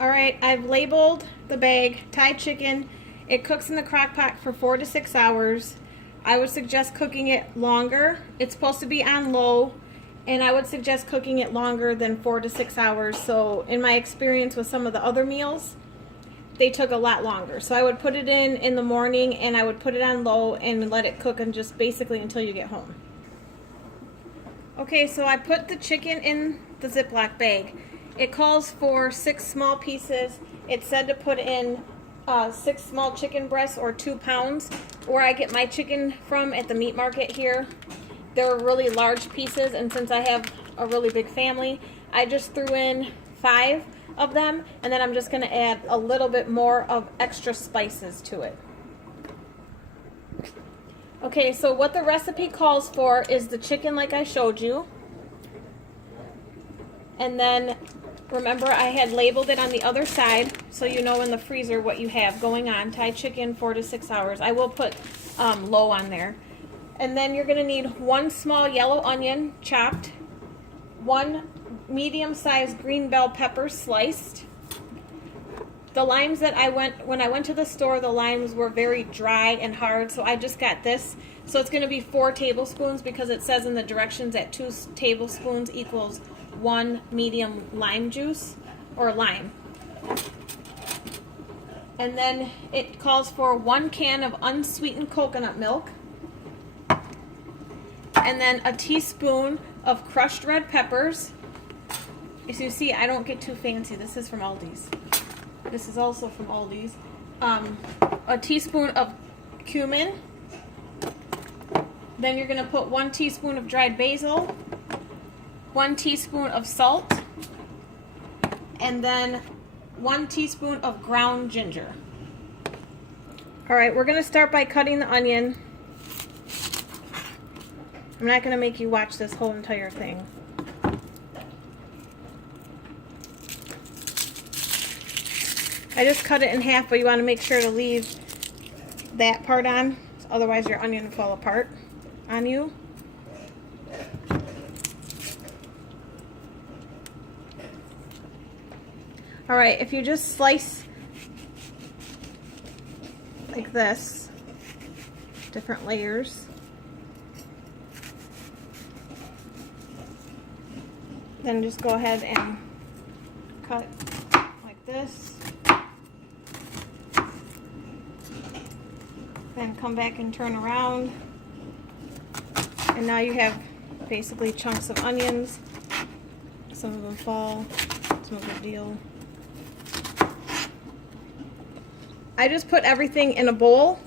All right, I've labeled the bag Thai chicken. It cooks in the crock pot for 4 to 6 hours. I would suggest cooking it longer. It's supposed to be on low, and I would suggest cooking it longer than 4 to 6 hours. So in my experience with some of the other meals, they took a lot longer. So I would put it in the morning, and I would put it on low and let it cook and just basically until you get home. Okay, so I put the chicken in the Ziploc bag. It calls for 6 small pieces. It said to put in 6 small chicken breasts or 2 pounds. Where I get my chicken from at the meat market here, they're really large pieces, and since I have a really big family, I just threw in 5 of them, and then I'm just going to add a little bit more of extra spices to it. Okay, so what the recipe calls for is the chicken like I showed you. And then remember I had labeled it on the other side so you know in the freezer what you have going on. Thai chicken, 4 to 6 hours. I will put low on there. And then you're going to need 1 small yellow onion chopped, 1 medium-sized green bell pepper sliced. The limes that when I went to the store, the limes were very dry and hard, so I just got this. So it's going to be 4 tablespoons because it says in the directions that 2 tablespoons equals 1 medium lime juice or lime. And then it calls for 1 can of unsweetened coconut milk. And then a teaspoon of crushed red peppers. As you see, I don't get too fancy. This is from Aldi's. This is also from Aldi's. A teaspoon of cumin. Then you're going to put 1 teaspoon of dried basil, 1 teaspoon of salt, and then 1 teaspoon of ground ginger. All right, we're going to start by cutting the onion. I'm not going to make you watch this whole entire thing. I just cut it in half, but you want to make sure to leave that part on, otherwise your onion will fall apart on you. All right, if you just slice like this, different layers, then just go ahead and cut like this. Then come back and turn around. And now you have basically chunks of onions. Some of them fall, it's no big deal. I just put everything in a bowl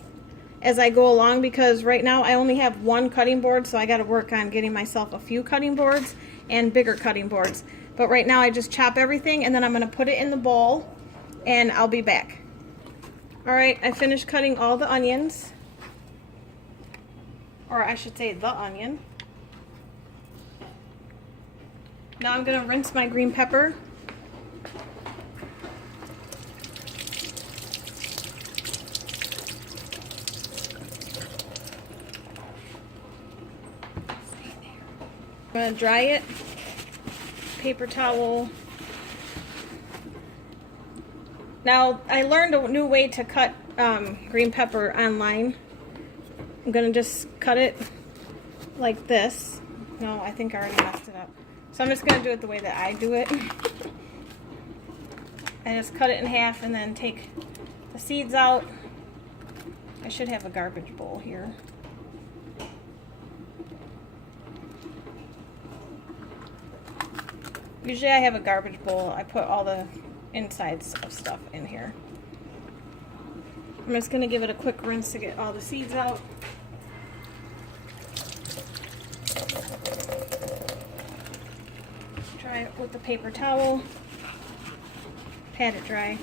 as I go along because right now I only have 1 cutting board, so I got to work on getting myself a few cutting boards and bigger cutting boards. But right now I just chop everything and then I'm going to put it in the bowl and I'll be back. Alright, I finished cutting all the onions. Or I should say the onion. Now I'm going to rinse my green pepper. I'm going to dry it. Paper towel. Now, I learned a new way to cut green pepper online. I'm going to just cut it like this. No, I think I already messed it up. So I'm just going to do it the way that I do it. I just cut it in half and then take the seeds out. I should have a garbage bowl here. Usually I have a garbage bowl. I put all the insides of stuff in here. I'm just going to give it a quick rinse to get all the seeds out. Dry it with the paper towel. Pat it dry.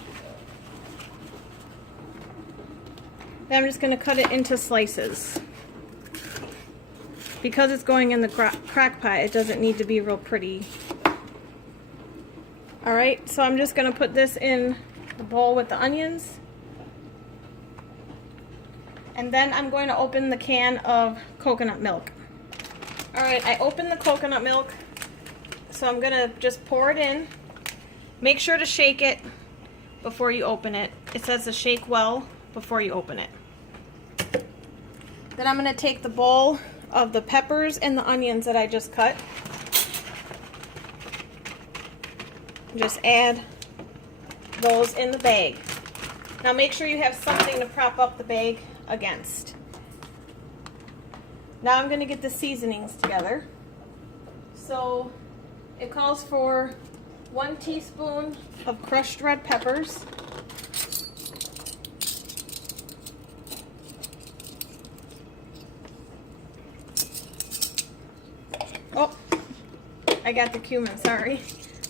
Then I'm just going to cut it into slices. Because it's going in the crock pot, it doesn't need to be real pretty. Alright, so I'm just going to put this in the bowl with the onions. And then I'm going to open the can of coconut milk. Alright, I opened the coconut milk. So I'm going to just pour it in. Make sure to shake it. before you open it. It says to shake well before you open it. Then I'm going to take the bowl of the peppers and the onions that I just cut. Just add those in the bag. Now make sure you have something to prop up the bag against. Now I'm going to get the seasonings together. So it calls for 1 teaspoon of crushed red peppers. Oh, I got the cumin, sorry.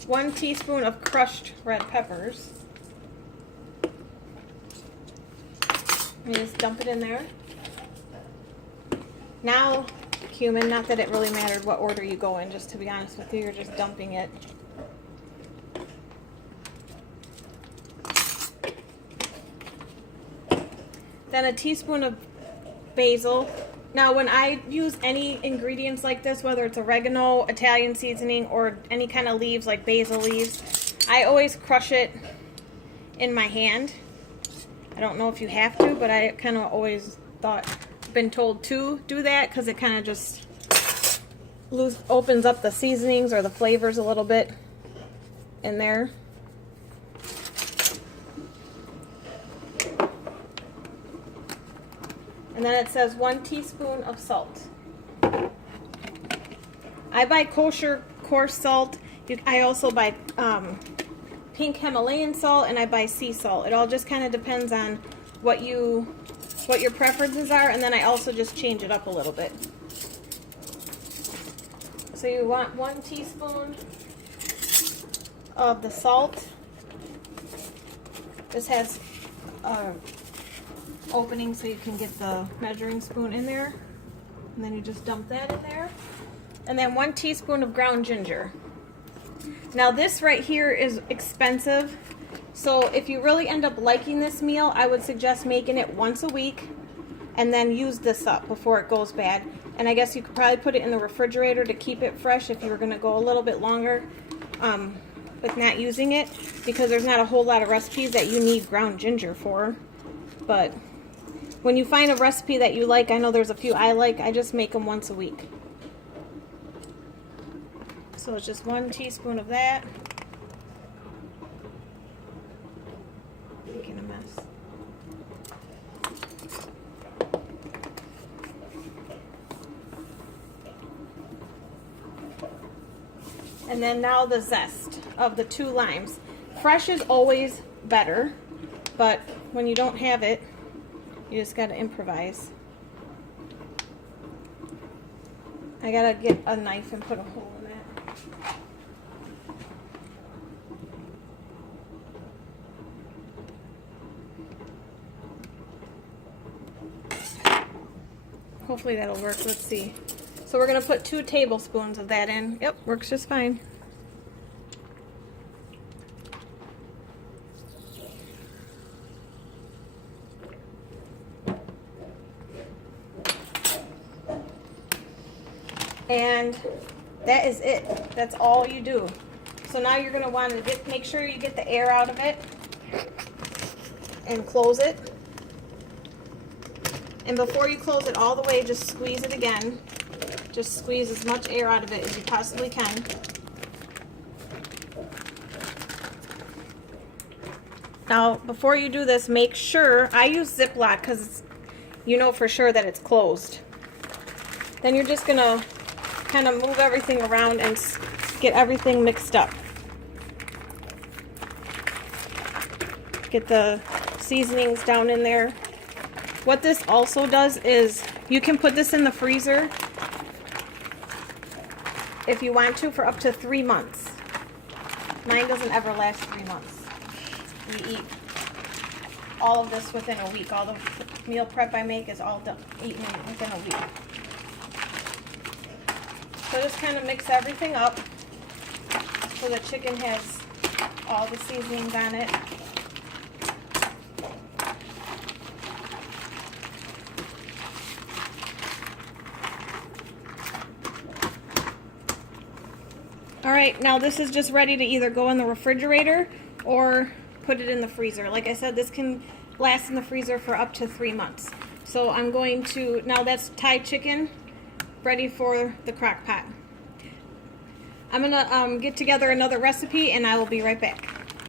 1 teaspoon of crushed red peppers. And just dump it in there. Now, cumin, not that it really mattered what order you go in, just to be honest with you, you're just dumping it. Then a teaspoon of basil. Now, when I use any ingredients like this, whether it's oregano, Italian seasoning, or any kind of leaves like basil leaves, I always crush it in my hand. I don't know if you have to, but I kind of always been told to do that because it kind of just opens up the seasonings or the flavors a little bit in there. And then it says 1 teaspoon of salt. I buy kosher coarse salt. I also buy pink Himalayan salt, and I buy sea salt. It all just kind of depends on what your preferences are, and then I also just change it up a little bit. So you want 1 teaspoon of the salt. This has opening so you can get the measuring spoon in there, and then you just dump that in there. And then 1 teaspoon of ground ginger. Now this right here is expensive, so if you really end up liking this meal, I would suggest making it once a week and then use this up before it goes bad. And I guess you could probably put it in the refrigerator to keep it fresh if you were going to go a little bit longer with not using it, because there's not a whole lot of recipes that you need ground ginger for. But when you find a recipe that you like, I know there's a few I like, I just make them once a week. So it's just 1 teaspoon of that. Making a mess. And then now the zest of the 2 limes. Fresh is always better, but when you don't have it, you just gotta improvise. I gotta get a knife and put a hole in that. Hopefully that'll work. Let's see. So we're gonna put 2 tablespoons of that in. Yep, works just fine. And that is it. That's all you do. So now you're going to want to make sure you get the air out of it and close it. And before you close it all the way, just squeeze it again. Just squeeze as much air out of it as you possibly can. Now, before you do this, make sure, I use Ziploc because you know for sure that it's closed. Then you're just going to kind of move everything around and get everything mixed up. Get the seasonings down in there. What this also does is you can put this in the freezer if you want to for up to 3 months. Mine doesn't ever last 3 months. We eat all of this within a week. All the meal prep I make is all done, eaten within a week. So just kind of mix everything up so the chicken has all the seasonings on it. Alright, now this is just ready to either go in the refrigerator or put it in the freezer. Like I said, this can last in the freezer for up to 3 months. So I'm going to, now that's Thai chicken ready for the crock pot. I'm gonna get together another recipe and I will be right back.